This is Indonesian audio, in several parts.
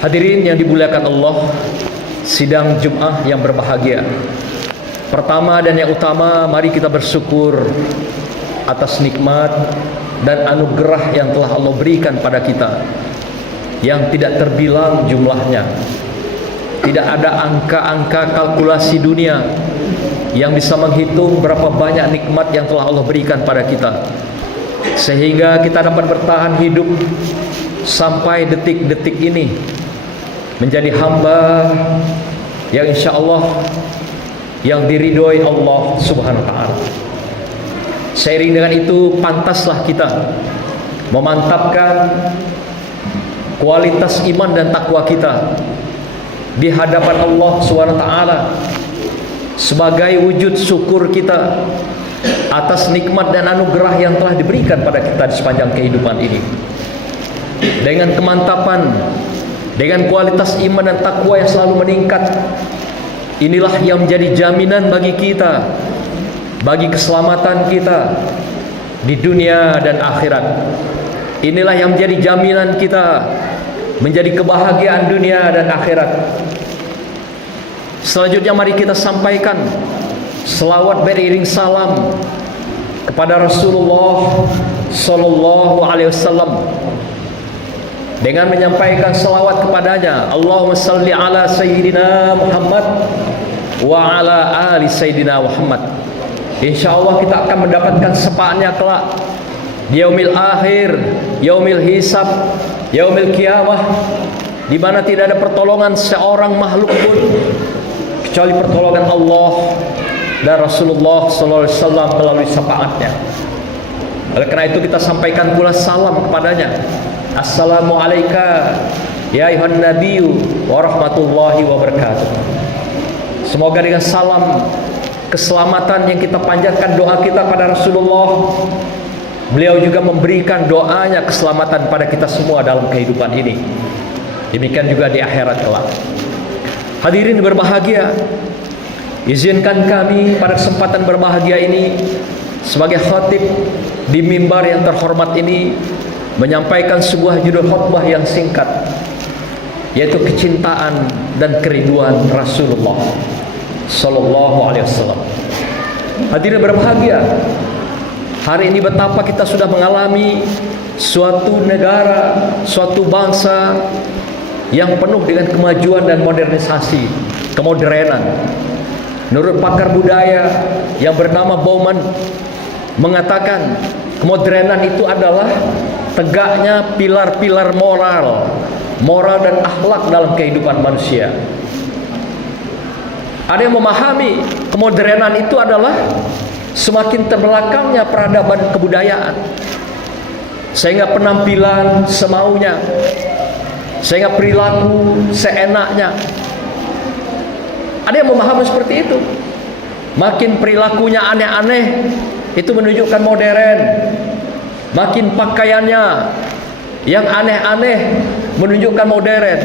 Hadirin yang dimuliakan Allah, sidang Jum'ah yang berbahagia. Pertama dan yang utama, mari kita bersyukur atas nikmat dan anugerah yang telah Allah berikan pada kita, yang tidak terbilang jumlahnya. Tidak ada angka-angka kalkulasi dunia yang bisa menghitung berapa banyak nikmat yang telah Allah berikan pada kita, sehingga kita dapat bertahan hidup sampai detik-detik ini, menjadi hamba yang insya Allah yang diridhoi Allah Subhanahu wa ta'ala. Seiring dengan itu, pantaslah kita memantapkan kualitas iman dan takwa kita di hadapan Allah Subhanahu wa ta'ala sebagai wujud syukur kita atas nikmat dan anugerah yang telah diberikan pada kita di sepanjang kehidupan ini. Dengan kemantapan, dengan kualitas iman dan takwa yang selalu meningkat, inilah yang menjadi jaminan bagi kita, bagi keselamatan kita di dunia dan akhirat. Inilah yang menjadi jaminan kita menjadi kebahagiaan dunia dan akhirat. Selanjutnya mari kita sampaikan selawat beriring salam kepada Rasulullah Sallallahu Alaihi Wasallam dengan menyampaikan selawat kepadanya. Allahumma salli ala Sayyidina Muhammad wa ala ali Sayyidina Muhammad. InsyaAllah kita akan mendapatkan sepaatnya kelak di yaumil akhir, yaumil hisab, yaumil qiyamah, di mana tidak ada pertolongan seorang makhluk pun kecuali pertolongan Allah dan Rasulullah sallallahu alaihi wasallam melalui syafaatnya. Oleh karena itu kita sampaikan pula salam kepadanya. Assalamu alayka ya ayuhan nabiyyu wa rahmatullahi wa barakatuh. Semoga dengan salam keselamatan yang kita panjatkan doa kita pada Rasulullah, beliau juga memberikan doanya keselamatan pada kita semua dalam kehidupan ini. Demikian juga di akhirat kelak. Hadirin berbahagia, izinkan kami pada kesempatan berbahagia ini sebagai khatib di mimbar yang terhormat ini menyampaikan sebuah judul khutbah yang singkat, yaitu kecintaan dan kerinduan Rasulullah Sallallahu Alaihi Wasallam. Hadirin berbahagia, hari ini betapa kita sudah mengalami suatu negara, suatu bangsa yang penuh dengan kemajuan dan modernisasi, kemodernan. Menurut pakar budaya yang bernama Bauman mengatakan, kemodernan itu adalah tegaknya pilar-pilar moral dan akhlak dalam kehidupan manusia. Ada yang memahami kemodernan itu adalah semakin terbelakangnya peradaban kebudayaan, sehingga penampilan semaunya, sehingga perilaku seenaknya. Ada yang memahami seperti itu. Makin perilakunya aneh-aneh, itu menunjukkan modern. Makin pakaiannya yang aneh-aneh menunjukkan modern.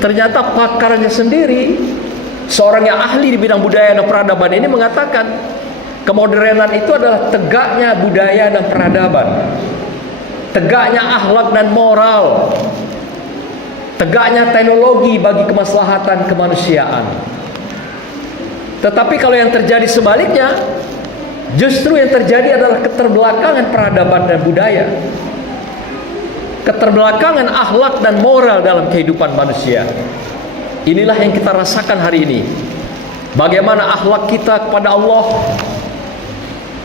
Ternyata pakarnya sendiri, seorang yang ahli di bidang budaya dan peradaban ini mengatakan kemodernan itu adalah tegaknya budaya dan peradaban, tegaknya akhlak dan moral, tegaknya teknologi bagi kemaslahatan kemanusiaan. Tetapi kalau yang terjadi sebaliknya, justru yang terjadi adalah keterbelakangan peradaban dan budaya, keterbelakangan akhlak dan moral dalam kehidupan manusia. Inilah yang kita rasakan hari ini. Bagaimana akhlak kita kepada Allah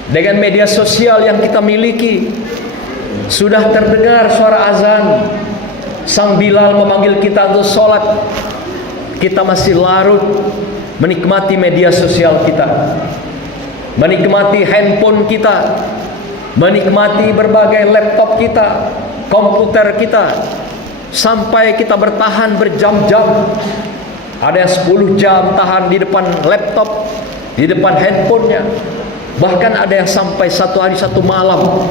dengan media sosial yang kita miliki. Sudah terdengar suara azan, sang Bilal memanggil kita untuk sholat, kita masih larut menikmati media sosial kita, menikmati handphone kita, menikmati berbagai laptop kita, komputer kita, sampai kita bertahan berjam-jam. Ada yang 10 jam tahan di depan laptop, di depan handphonenya. Bahkan ada yang sampai 1 hari 1 malam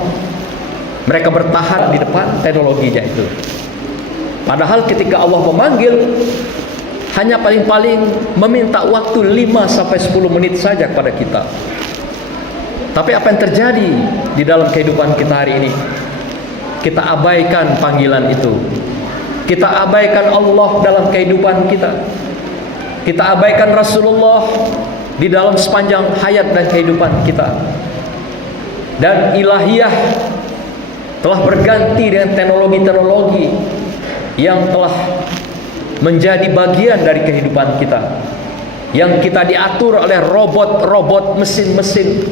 mereka bertahan di depan teknologinya itu. Padahal ketika Allah memanggil, hanya paling-paling meminta waktu 5-10 menit saja kepada kita. Tapi apa yang terjadi di dalam kehidupan kita hari ini? Kita abaikan panggilan itu. Kita abaikan Allah dalam kehidupan kita. Kita abaikan Rasulullah di dalam sepanjang hayat dan kehidupan kita. Dan ilahiyah telah berganti dengan teknologi-teknologi yang telah menjadi bagian dari kehidupan kita, yang kita diatur oleh robot-robot, mesin-mesin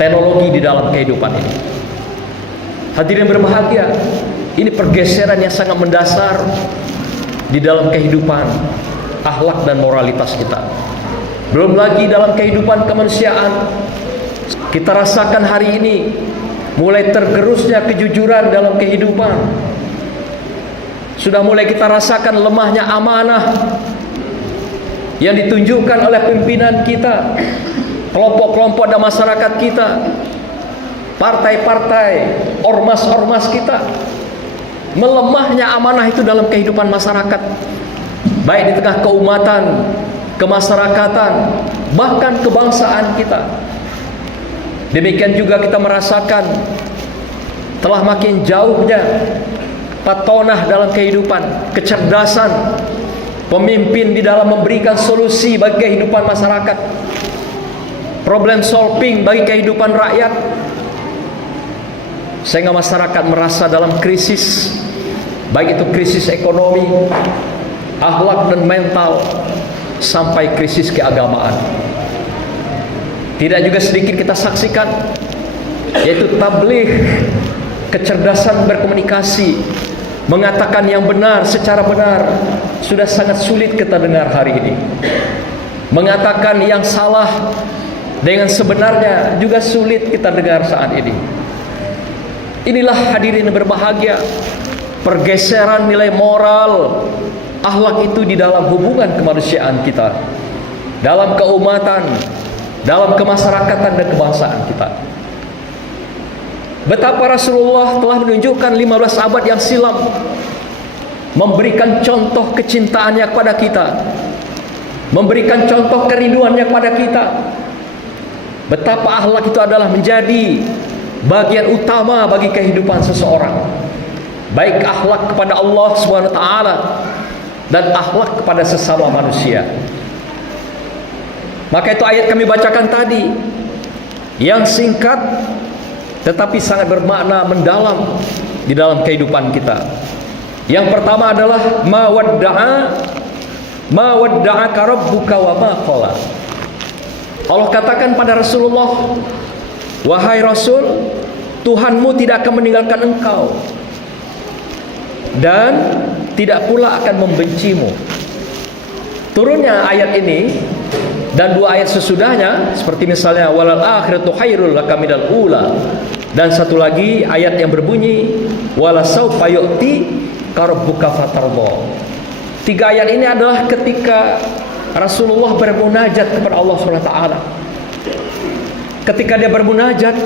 teknologi di dalam kehidupan ini. Hadirin berbahagia, ini pergeseran yang sangat mendasar di dalam kehidupan akhlak dan moralitas kita. Belum lagi dalam kehidupan kemanusiaan, kita rasakan hari ini mulai tergerusnya kejujuran dalam kehidupan. Sudah mulai kita rasakan lemahnya amanah yang ditunjukkan oleh pimpinan kita, kelompok-kelompok dan masyarakat kita, partai-partai, ormas-ormas kita. Melemahnya amanah itu dalam kehidupan masyarakat, baik di tengah keumatan, kemasyarakatan, bahkan kebangsaan kita. Demikian juga kita merasakan telah makin jauhnya patonah dalam kehidupan, kecerdasan pemimpin di dalam memberikan solusi bagi kehidupan masyarakat, problem solving bagi kehidupan rakyat, sehingga masyarakat merasa dalam krisis, baik itu krisis ekonomi, akhlak dan mental, sampai krisis keagamaan. Tidak juga sedikit kita saksikan, yaitu tabligh, kecerdasan berkomunikasi, mengatakan yang benar secara benar, sudah sangat sulit kita dengar hari ini. Mengatakan yang salah dengan sebenarnya juga sulit kita dengar saat ini. Inilah hadirin berbahagia, pergeseran nilai moral, akhlak itu di dalam hubungan kemanusiaan kita, dalam keumatan, dalam kemasyarakatan dan kebangsaan kita. Betapa Rasulullah telah menunjukkan 15 abad yang silam, memberikan contoh kecintaannya kepada kita, memberikan contoh kerinduannya kepada kita. Betapa akhlak itu adalah menjadi bagian utama bagi kehidupan seseorang, baik akhlak kepada Allah SWT dan akhlak kepada sesama manusia. Maka itu ayat kami bacakan tadi, yang singkat tetapi sangat bermakna mendalam di dalam kehidupan kita. Yang pertama adalah ma wadda'aka rabbuka wa ma qala. Allah katakan pada Rasulullah, wahai Rasul, Tuhanmu tidak akan meninggalkan engkau dan tidak pula akan membencimu. Turunnya ayat ini dan dua ayat sesudahnya, seperti misalnya walal akhiratu khairul laka minal ula, dan satu lagi ayat yang berbunyi wala saufa yu'ti rabbuka fatarda. Tiga ayat ini adalah ketika Rasulullah bermunajat kepada Allah SWT. Ketika dia bermunajat,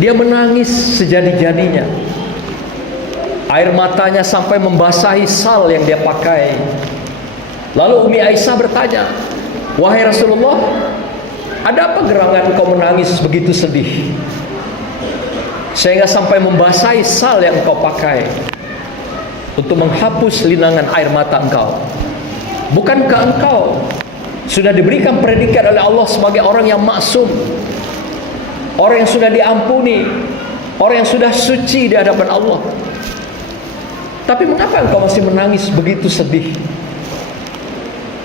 dia menangis sejadi-jadinya. Air matanya sampai membasahi sal yang dia pakai. Lalu Umi Aisyah bertanya, wahai Rasulullah, ada apa gerangan engkau menangis begitu sedih, sehingga sampai membasahi sal yang engkau pakai untuk menghapus linangan air mata engkau? Bukankah engkau sudah diberikan predikat oleh Allah sebagai orang yang maksum, orang yang sudah diampuni, orang yang sudah suci di hadapan Allah? Tapi mengapa engkau masih menangis begitu sedih?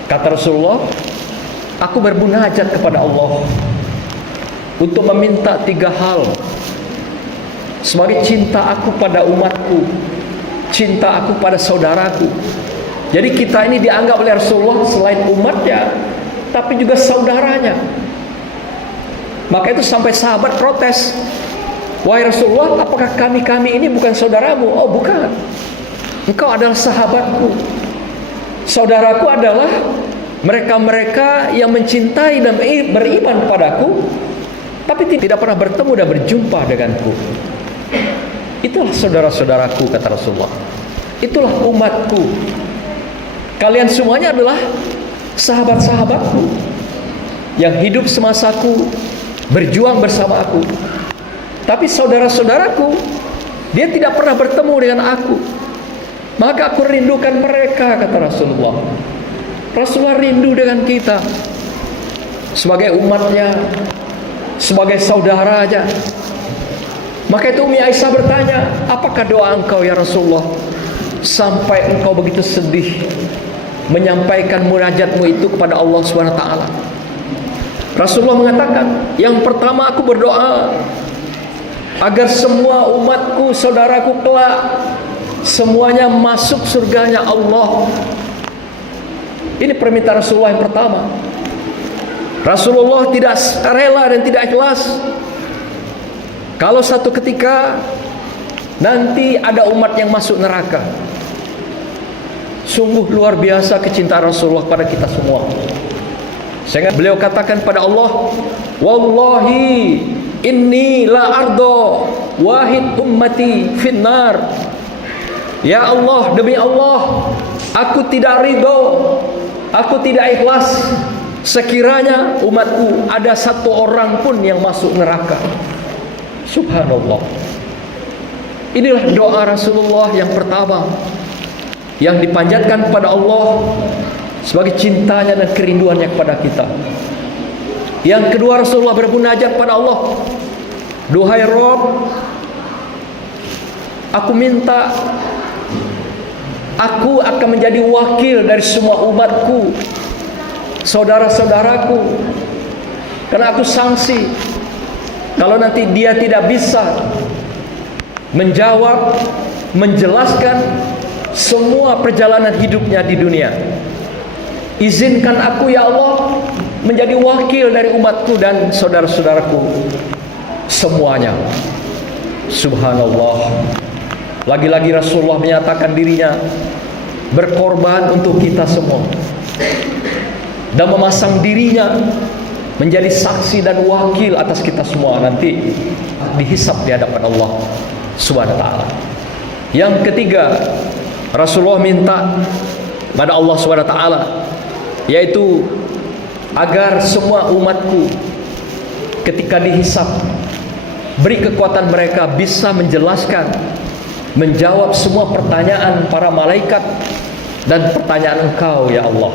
Kata Rasulullah, aku bermunajat kepada Allah untuk meminta tiga hal sebagai cinta aku pada umatku, cinta aku pada saudaraku. Jadi kita ini dianggap oleh Rasulullah selain umatnya, tapi juga saudaranya. Maka itu sampai sahabat protes, wahai Rasulullah, apakah kami ini bukan saudaramu? Oh bukan, engkau adalah sahabatku. Saudaraku adalah mereka-mereka yang mencintai dan beriman padaku, tapi tidak pernah bertemu dan berjumpa denganku. Itulah saudara-saudaraku, kata Rasulullah. Itulah umatku. Kalian semuanya adalah sahabat-sahabatku yang hidup semasaku, berjuang bersama aku. Tapi saudara-saudaraku, dia tidak pernah bertemu dengan aku. Maka aku rindukan mereka, kata Rasulullah. Rasulullah rindu dengan kita sebagai umatnya, sebagai saudaranya. Maka itu Umi Aisyah bertanya, apakah doa engkau ya Rasulullah, sampai engkau begitu sedih menyampaikan munajatmu itu kepada Allah SWT? Rasulullah mengatakan, yang pertama aku berdoa agar semua umatku, saudaraku kelak semuanya masuk surganya Allah. Ini permintaan Rasulullah yang pertama. Rasulullah tidak rela dan tidak ikhlas kalau satu ketika nanti ada umat yang masuk neraka. Sungguh luar biasa kecintaan Rasulullah pada kita semua. Sehingga beliau katakan pada Allah, wallahi inni la ardo wahid ummati finnar. Ya Allah, demi Allah, aku tidak ridho, aku tidak ikhlas sekiranya umatku ada satu orang pun yang masuk neraka. Subhanallah. Inilah doa Rasulullah yang pertama yang dipanjatkan kepada Allah sebagai cintanya dan kerinduannya kepada kita. Yang kedua, Rasulullah bermunajat pada Allah, duhai Rabb, aku minta aku akan menjadi wakil dari semua umatku, saudara-saudaraku, karena aku sangsi kalau nanti dia tidak bisa menjawab, menjelaskan semua perjalanan hidupnya di dunia, izinkan aku ya Allah menjadi wakil dari umatku dan saudara-saudaraku semuanya. Subhanallah. Lagi-lagi Rasulullah menyatakan dirinya berkorban untuk kita semua dan memasang dirinya menjadi saksi dan wakil atas kita semua nanti dihisab di hadapan Allah Subhanahu wa taala. Yang ketiga, Rasulullah minta pada Allah Subhanahu wa taala yaitu agar semua umatku ketika dihisab beri kekuatan mereka bisa menjelaskan, menjawab semua pertanyaan para malaikat dan pertanyaan Engkau ya Allah.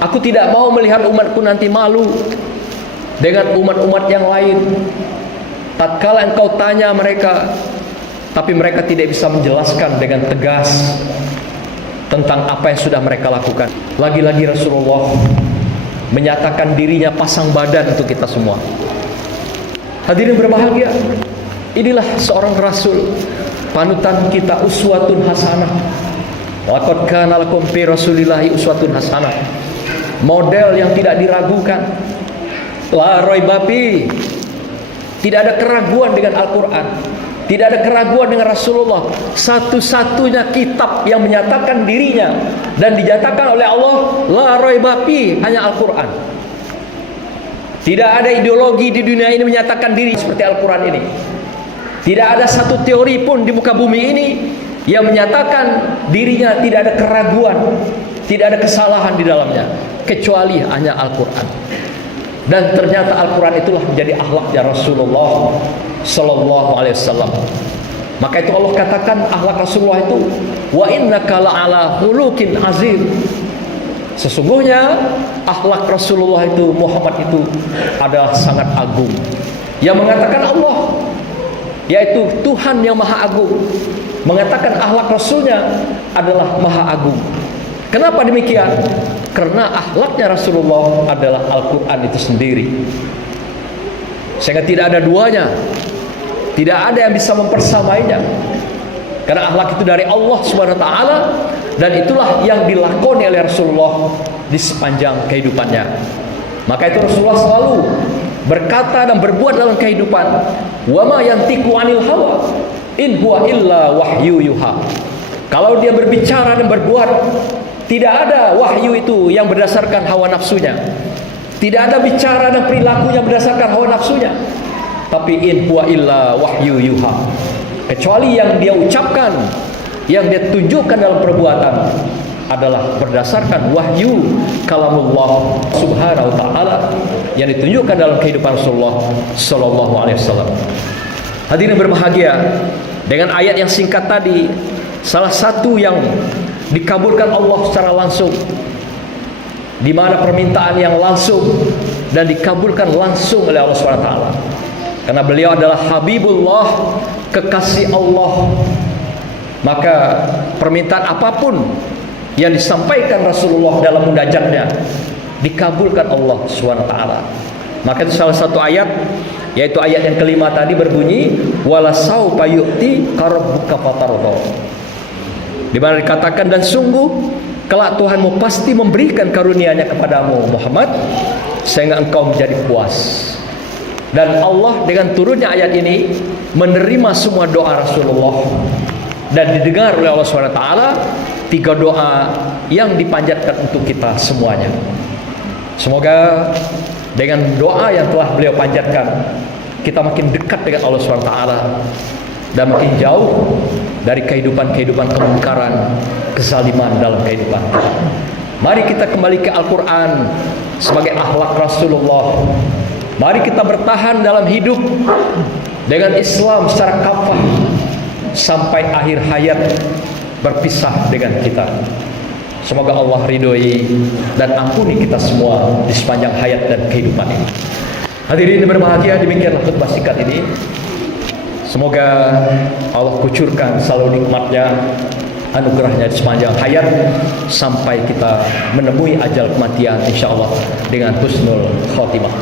Aku tidak mau melihat umatku nanti malu dengan umat-umat yang lain tatkala Engkau tanya mereka, tapi mereka tidak bisa menjelaskan dengan tegas tentang apa yang sudah mereka lakukan. Lagi-lagi Rasulullah menyatakan dirinya pasang badan untuk kita semua. Hadirin berbahagia, inilah seorang Rasul, panutan kita, uswatun hasanah. Laqad kana lakum fi Rasulillahi uswatun hasanah. Model yang tidak diragukan. La raiba fi. Tidak ada keraguan dengan Al-Qur'an. Tidak ada keraguan dengan Rasulullah. Satu-satunya kitab yang menyatakan dirinya dan dinyatakan oleh Allah la raiba fi, hanya Al-Qur'an. Tidak ada ideologi di dunia ini menyatakan diri seperti Al-Quran ini. Tidak ada satu teori pun di muka bumi ini yang menyatakan dirinya tidak ada keraguan, tidak ada kesalahan di dalamnya, kecuali hanya Al-Quran. Dan ternyata Al-Quran itulah menjadi akhlaknya Rasulullah Sallallahu Alaihi Wasallam. Maka itu Allah katakan akhlak Rasulullah itu, wa innaka la'ala khuluqin azim. Sesungguhnya akhlak Rasulullah itu, Muhammad itu adalah sangat agung. Yang mengatakan Allah, yaitu Tuhan yang maha agung, mengatakan akhlak Rasulnya adalah maha agung. Kenapa demikian? Karena akhlaknya Rasulullah adalah Al-Quran itu sendiri. Sehingga tidak ada duanya, tidak ada yang bisa mempersamainya. Karena akhlak itu dari Allah Subhanahu wa taala, dan itulah yang dilakoni oleh Rasulullah di sepanjang kehidupannya. Maka itu Rasulullah selalu berkata dan berbuat dalam kehidupan, wa ma yantiqu 'anil hawa in huwa illa wahyu yuha. Kalau dia berbicara dan berbuat, tidak ada wahyu itu yang berdasarkan hawa nafsunya. Tidak ada bicara dan perilaku yang berdasarkan hawa nafsunya. Tapi in huwa illa wahyu yuha. Kecuali yang dia ucapkan, yang dia tunjukkan dalam perbuatan adalah berdasarkan wahyu kalamullah Subhanahu wa taala yang ditunjukkan dalam kehidupan Rasulullah Sallallahu Alaihi Wasallam. Hadirin berbahagia, dengan ayat yang singkat tadi salah satu yang dikabulkan Allah secara langsung, di mana permintaan yang langsung dan dikabulkan langsung oleh Allah SWT, karena beliau adalah Habibullah, kekasih Allah. Maka permintaan apapun yang disampaikan Rasulullah dalam munajatnya dikabulkan Allah SWT. Maka itu salah satu ayat, yaitu ayat yang kelima tadi berbunyi wala saufa yu'ti rabbuka fatarda, di mana dikatakan dan sungguh kelak Tuhanmu pasti memberikan karunia-Nya kepadamu Muhammad sehingga engkau menjadi puas. Dan Allah dengan turunnya ayat ini menerima semua doa Rasulullah dan didengar oleh Allah SWT 3 doa yang dipanjatkan untuk kita semuanya. Semoga dengan doa yang telah beliau panjatkan, kita makin dekat dengan Allah SWT dan makin jauh dari kehidupan-kehidupan kemungkaran, kezaliman dalam kehidupan. Mari kita kembali ke Al-Quran sebagai akhlak Rasulullah. Mari kita bertahan dalam hidup dengan Islam secara kafah sampai akhir hayat berpisah dengan kita. Semoga Allah ridhoi dan ampuni kita semua di sepanjang hayat dan kehidupan ini. Hadirin berbahagia, demikianlah khutbah singkat ini. Semoga Allah kucurkan selalu nikmatnya, anugerahnya di sepanjang hayat sampai kita menemui ajal kematian, insyaallah dengan husnul khotimah.